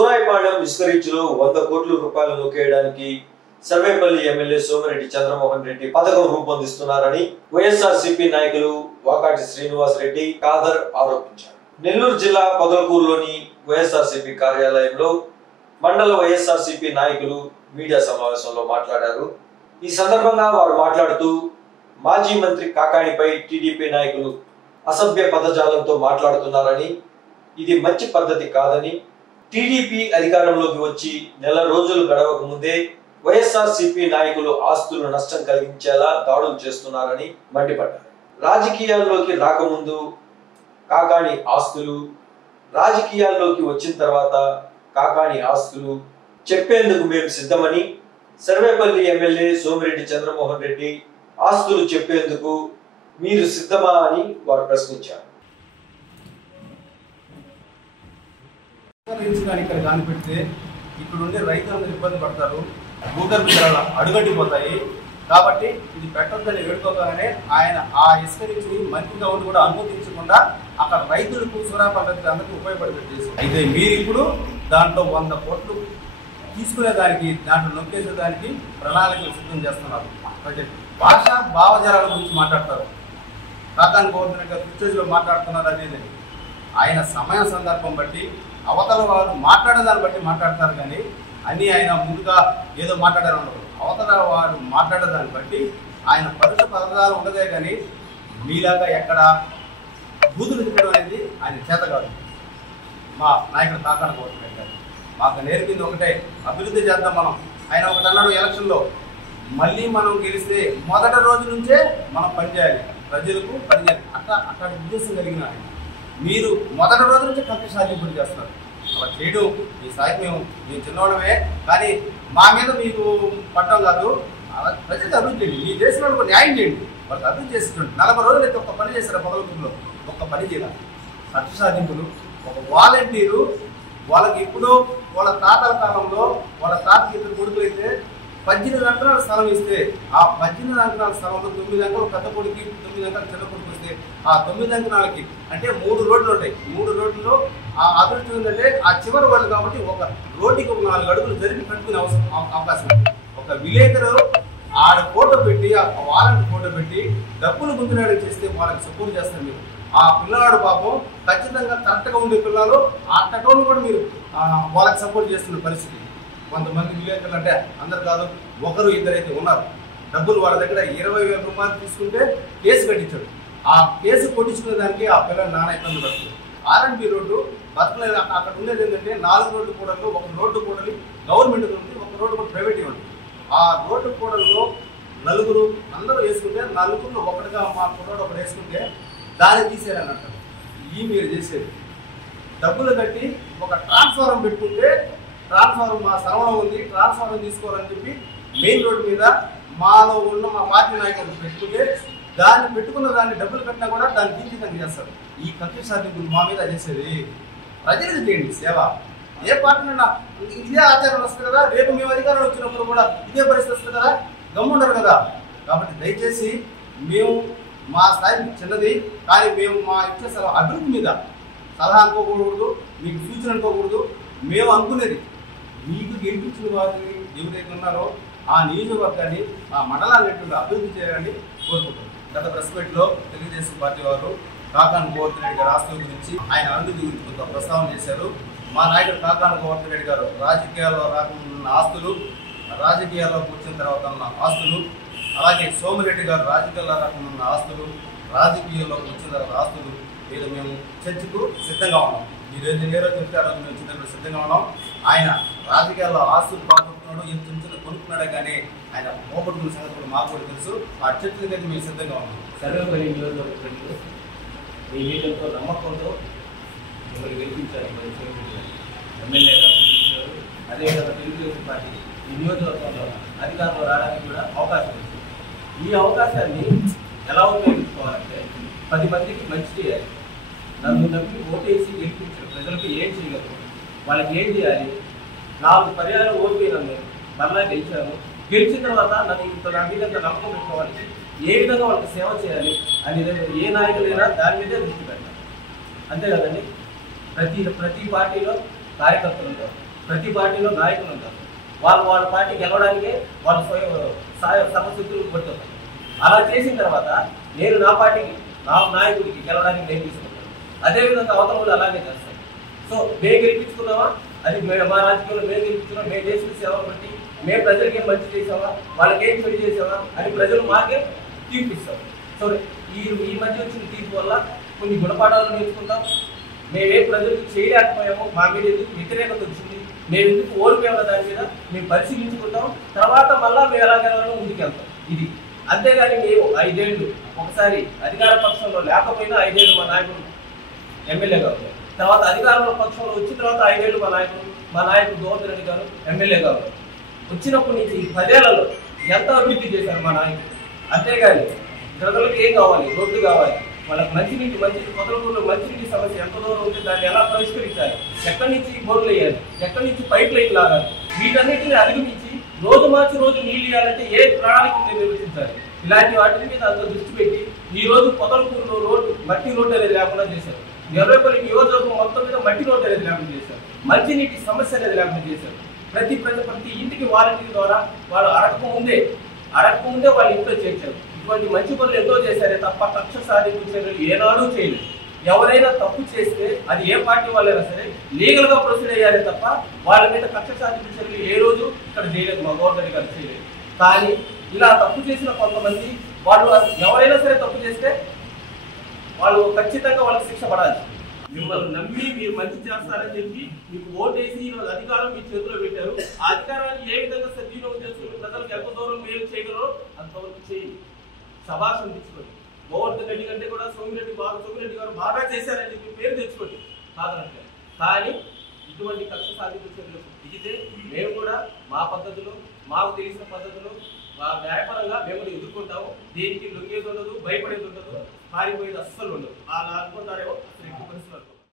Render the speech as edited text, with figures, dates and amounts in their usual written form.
సూరాయిపాళెం ఇసుక రీచ్లో 100 కోట్ల రూపాయలు నొక్కేయడానికి సర్వేపల్లి ఎమ్మెల్యే సోమిరెడ్డి చంద్రమోహన్ రెడ్డి పథకం రూపొందిస్తున్నారని వైఎస్ఆర్సీపీ నాయకులు వాకాటి శ్రీనివాస్ రెడ్డి ఖాదర్ ఆరోపించారు. నెల్లూరు జిల్లా పొదలకూరులోని వైఎస్ఆర్సీపీ కార్యాలయంలో మండల వైఎస్ఆర్సీపీ నాయకులు మీడియా సమావేశంలో మాట్లాడారు. ఈ సందర్భంగా వారు మాట్లాడుతూ మాజీ మంత్రి కాకాణిపై టీడీపీ నాయకులు అసభ్య పదజాలంతో మాట్లాడుతున్నారని, ఇది మంచి పద్ధతి కాదని, టీడీపీ అధికారంలోకి వచ్చి నెల రోజులు గడవక ముందే వైఎస్ఆర్సీపీ నాయకులు ఆస్తులు నష్టం కలిగించేలా దాడులు చేస్తున్నారని మండిపడ్డారు. రాజకీయాల్లోకి రాకముందు కాకాణి ఆస్తులు, రాజకీయాల్లోకి వచ్చిన తర్వాత కాకాణి ఆస్తులు చెప్పేందుకు మేము సిద్ధమని, సర్వేపల్లి ఎమ్మెల్యే సోమిరెడ్డి చంద్రమోహన్ రెడ్డి ఆస్తులు చెప్పేందుకు మీరు సిద్ధమా అని వారు ప్రశ్నించారు. ఇక్కడ కానిపెడితే ఇక్కడ ఉండే రైతులందరూ ఇబ్బంది పడతారు, భూగర్భ జలాలు అడుగంటిపోతాయి. కాబట్టి ఇది పెట్టొద్దని వేడుకోగానే ఆయన ఆ ఇసుక నుంచి మంత్రిగా ఉండి కూడా అనుమతించకుండా అక్కడ రైతులకు సూరాపల్లకి అందరికీ ఉపయోగపడేది. అయితే మీరు ఇప్పుడు దాంట్లో 100 కోట్లు తీసుకునేదానికి, దాంట్లో నొక్కేసేదానికి ప్రణాళికలు సిద్ధం చేస్తున్నారు. భాష భావజాలాల గురించి మాట్లాడతారు. కాకాని గవర్నమెంట్ గారు స్టేజ్లో మాట్లాడుతున్నారు అనేది ఆయన సమయ సందర్భం బట్టి అవతల వారు మాట్లాడే దాన్ని బట్టి మాట్లాడతారు. కానీ అన్నీ ఆయన ముందుగా ఏదో మాట్లాడారు ఉండదు. అవతల వారు మాట్లాడే దాన్ని బట్టి ఆయన పరుష పదాలు ఉండదే. కానీ మీలాగా ఎక్కడ బూతులు తిట్టడం అనేది ఆయన చేత కాదు. మా నాయకుడు కాకాని గవర్నమెంట్ గారు మాకు నేర్పింది ఒకటే, అభివృద్ధి చేద్దాం మనం. ఆయన ఒకటి అన్నాడు ఎలక్షన్లో, మళ్ళీ మనం గెలిస్తే మొదటి రోజు నుంచే మనం పనిచేయాలి, ప్రజలకు పనిచేయాలి. అక్కడ ఉద్దేశం కలిగిన మీరు మొదటి రోజు నుంచి కక్ష సాధింపులు చేస్తారు. అలా చేయడం ఈ స్థాయికి మేము చిన్నవాడమే. కానీ మా మీద మీకు పట్టడం కాదు. అలా ప్రజలకు అభివృద్ధి చేయండి, మీ దేశంలో వాళ్ళకు న్యాయం చేయండి, వాళ్ళకి అభివృద్ధి చేస్తుంటే 40 రోజులు అయితే ఒక్క పని చేస్తారు. పొదలకూరులో ఒక్క పని చేయాలి. కక్ష సాధింపులు, ఒక వాలంటీరు వాళ్ళకి ఇప్పుడు వాళ్ళ తాతల కాలంలో వాళ్ళ తాతకి 2 కొడుకులు అయితే 18 అంకణాల స్థలం ఇస్తే ఆ 18 అంకణాల స్థలంలో 9 అంకణాలు పెద్ద కొడుకు, 9 అంకణాలు చిన్న కొడుకు వస్తే ఆ 9 అంకణాలకి అంటే 3 రోడ్లు ఉంటాయి. 3 రోడ్లలో ఆ అభివృద్ధి ఉందంటే ఆ చివరి వాళ్ళు కాబట్టి ఒక రోడ్డుకి ఒక 4 అడుగులు జరిపి కట్టుకునే అవకాశం ఉంది. ఒక విలేకరు ఆడ ఫోటో పెట్టి, ఆ వాలంటీర్ ఫోటో పెట్టి డబ్బులు గుంతునాడు చేస్తే వాళ్ళకి సపోర్ట్ చేస్తారు మీరు. ఆ పిల్లవాడు పాపం ఖచ్చితంగా కరెక్ట్గా ఉండే పిల్లలు ఆ టటోను కూడా మీరు వాళ్ళకి సపోర్ట్ చేస్తున్న పరిస్థితి. కొంతమంది విలేకరులు అంటే అందరు కాదు, 1 2 అయితే ఉన్నారు. డబ్బులు వాళ్ళ దగ్గర 20,000 రూపాయలు తీసుకుంటే కేసు కట్టించాడు. ఆ కేసు కొట్టించుకునే దానికి ఆ పిల్లలు నాన్న ఇబ్బంది పడుతుంది. R&B road బతకలేదు. అక్కడ ఉండేది ఏంటంటే 4 రోడ్డు కూడలు, 1 రోడ్డు కూడలి గవర్నమెంట్ ఉంది, 1 రోడ్డు కూడా ప్రైవేట్ ఉంది. ఆ రోడ్డు కూడల్లో 4 అందరూ వేసుకుంటే 4 ఒకటిగా మా కుర్రోడు ఒకటి వేసుకుంటే దాన్ని తీసేయాలని అంటారు. ఈ మీరు చేసేది డబ్బులు కట్టి ఒక ట్రాన్స్ఫారం పెట్టుకుంటే, ట్రాన్స్ఫారం మా స్థలంలో ఉంది, ట్రాన్స్ఫారం తీసుకోవాలని చెప్పి మెయిన్ రోడ్డు మీద మాలో ఉన్న మా పార్టీ నాయకులు పెట్టుకుంటే దాన్ని పెట్టుకున్న దాన్ని డబ్బులు కట్టినా కూడా దాన్ని తీర్చిదంగా చేస్తారు. ఈ కక్ష సాధింపులు మా మీద చేసేది. ప్రజలకు చేయండి సేవ. ఏ పార్టీనైనా ఇదే ఆచారం వస్తుంది కదా, రేపు మేము అధికారంలో వచ్చినప్పుడు కూడా ఇదే పరిస్థితి వస్తుంది కదా, గమ్ముండరు కదా. కాబట్టి దయచేసి మేము మా స్థాయి చిన్నది, కానీ మేము మా ఇచ్చే సలహా అభివృద్ధి మీద సలహా అనుకోకూడదు, మీకు సూచన అనుకోకూడదు. మేము అనుకునేది మీకు గెలిపించిన వారిని ఎవరైతే ఉన్నారో ఆ నియోజకవర్గాన్ని, ఆ మండలాన్ని అభివృద్ధి చేయాలని కోరుకుంటున్నాం. గత ప్రెస్ మీట్లో తెలుగుదేశం పార్టీ వారు కాకాని గోవర్ధన్ రెడ్డి గారి ఆస్తుల గురించి ఆయన అభివృద్ధి గురించి కొంత ప్రస్తావన చేశారు. మా నాయకుడు కాకాని గోవర్ధన్ రెడ్డి గారు రాజకీయాల్లో రాకుండా ఆస్తులు, రాజకీయాల్లోకి వచ్చిన తర్వాత ఉన్న ఆస్తులు, అలాగే సోమిరెడ్డి గారు రాజకీయాల్లో రాకుండా ఉన్న ఆస్తులు, రాజకీయాల్లోకి వచ్చిన తర్వాత ఆస్తులు మీద మేము చర్చకు సిద్ధంగా ఉన్నాం. ఈ రోజు ఏ రోజు చెప్తే ఆ రోజు మేము చర్చకు సిద్ధంగా ఉన్నాం. ఆయన రాజకీయాల్లో ఆస్తులు పోగొట్టుకున్నాడు, ఎంత చిన్న కొనుక్కున్నాడే కానీ ఆయన పోగొట్టుకున్న సంగతి కూడా మాకు కూడా తెలుసు. ఆ చర్చలకైతే మేము సిద్ధంగా ఉన్నాం. సర్వేపల్లి నియోజకవర్గంలో మీ మీతో నమ్మకంతో మిమ్మల్ని గెలిపించారు, ఎమ్మెల్యేగా గెలిపించారు. అదేవిధంగా తెలుగుదేశం పార్టీ ఈ నియోజకవర్గంలో అధికారంలో రావడానికి కూడా అవకాశం ఉంది. ఈ అవకాశాన్ని ఎలా ఉపయోగించుకోవాలంటే 10 మందికి మంచి చేయాలి. నన్ను నమ్మి ఓటేసి గెలిపించారు ప్రజలకు ఏం చేయగలరు, వాళ్ళకి ఏం చేయాలి. 4 పర్యాలు ఓడిపోయినాను, మళ్ళా గెలిచాను. గెలిచిన తర్వాత నన్ను నా మీద నమ్మకం పెట్టుకోవాలి, ఏ విధంగా వాళ్ళకి సేవ చేయాలి అనేది ఏ నాయకులైనా దాని మీదే దృష్టి పెట్టాలి. అంతే కదండి. ప్రతి పార్టీలో కార్యకర్తలు ఉంటారు, ప్రతి పార్టీలో నాయకులు ఉంటారు. వాళ్ళ పార్టీ గెలవడానికే వాళ్ళు సమశక్తులు కొడుతున్నారు. అలా చేసిన తర్వాత నేను నా పార్టీకి నా నాయకుడికి గెలవడానికి నేను తీసుకుంటాను. అదేవిధంగా అవతల వాళ్ళు అలాగే చేస్తారు. సో మేము గెలిపించుకున్నామా, అది మా రాజకీయంలో మేము గెలిపించుకున్నాం, మేము చేసిన సేవలు బట్టి మేము ప్రజలకి ఏం మంచి చేసామా, వాళ్ళకి ఏం చెడు చేసామా అని ప్రజలు మాకే తీర్పిస్తాం. సో ఈ మధ్య వచ్చిన తీర్పు వల్ల కొన్ని గుణపాఠాలు నేర్చుకుంటాం. మేమేం ప్రజలకు చేయలేకపోయామో, మా మీద ఎందుకు వ్యతిరేకత వచ్చింది, మేము ఎందుకు ఓడిపోయామో దాని మీద మేము పరిశీలించుకుంటాం. తర్వాత మళ్ళా మేము ఎలాగెలాగో ముందుకెళ్తాం. ఇది అంతేగాని మేము 5 ఏళ్ళు ఒకసారి అధికార పక్షంలో లేకపోయినా 5 ఏళ్ళు మా నాయకుడు ఎమ్మెల్యేగా ఉన్నారు. తర్వాత అధికారంలో పక్షంలో వచ్చిన తర్వాత 5 ఏళ్ళు మా నాయకుడు గోవర్ధన్ రెడ్డి గారు ఎమ్మెల్యేగా ఉన్నారు. వచ్చినప్పటి నుంచి 10 ఏళ్లలో ఎంత అభివృద్ధి చేశారు మా నాయకుడు. అంతేగాని ప్రజలకు ఏం కావాలి, రోడ్లు కావాలి, వాళ్ళకి మంచినీటి పొదలకూరులో మంచినీటి సమస్య ఎంత దూరం ఉంటే దాన్ని ఎలా పరిష్కరించాలి, ఎక్కడి నుంచి బోర్లు వేయాలి, ఎక్కడి నుంచి పైప్ లైన్ లాగాలి, వీటన్నిటిని అధిగమించి రోజు మార్చి రోజు నీళ్లు ఇవ్వాలంటే ఏ ప్రణాళిక నిర్వహించాలి, ఇలాంటి వాటి మీద అంత దృష్టి పెట్టి ఈ రోజు పొదలకూరులో మట్టి రోడ్డు అనేది లేకుండా చేశారు. 40 నియోజకవర్గం మొత్తం మీద మట్టి రోడ్డు అనేది లేకుండా చేశారు. మంచినీటి సమస్య అనేది లేకుండా చేశారు. ప్రతి ఇంటికి వాలంటీర్ ద్వారా వాళ్ళు అడగకముందే వాళ్ళ ఇంట్లో చేర్చారు. ఇటువంటి మంచి పనులు ఎంతో చేశారే తప్ప కక్ష సాధింపు చర్యలు ఏనాడూ చేయలేదు. ఎవరైనా తప్పు చేస్తే అది ఏ పార్టీ వాళ్ళైనా సరే లీగల్ గా ప్రొసీడ్ అయ్యారే తప్ప వాళ్ళ మీద కక్ష సాధింపు చర్యలు ఏ రోజు ఇక్కడ చేయలేదు, మా గవర్నమెంట్ గారు చేయలేదు. కానీ ఇలా తప్పు చేసిన కొంతమంది వాళ్ళు ఎవరైనా సరే తప్పు చేస్తే వాళ్ళు ఖచ్చితంగా వాళ్ళకి శిక్ష పడాలి. మిమ్మల్ని నమ్మి మీరు మంచి చేస్తారని చెప్పి మీకు ఓటేసి ఈరోజు అధికారం మీ చేతిలో పెట్టారు. ఆ అధికారాన్ని ఏ విధంగా సద్వినియోగం చేసుకుని ప్రజలకు ఎంత దూరం మేలు చేయగలరో అంతవరకు చేయండి. శభాషం తెచ్చుకోండి. గోవర్ధన్ రెడ్డి కంటే కూడా సోమిరెడ్డి గారు బాగా చేశారని చెప్పి పేరు తెచ్చుకోండి కాదనట్లేదు. కానీ ఇటువంటి కక్ష సాధింపు చర్యలు దిగితే మేము కూడా మా పద్ధతిలో మాకు తెలిసిన పద్ధతిలో న్యాయపరంగా మేము ఎదుర్కొంటాము. దేనికి లొంగేది ఉండదు, భయపడేది ఉండదు, పారిపోయేది అస్సలు ఉండదు. అలా అనుకుంటారేమో అసలు ఎక్కువ పరిస్థితులు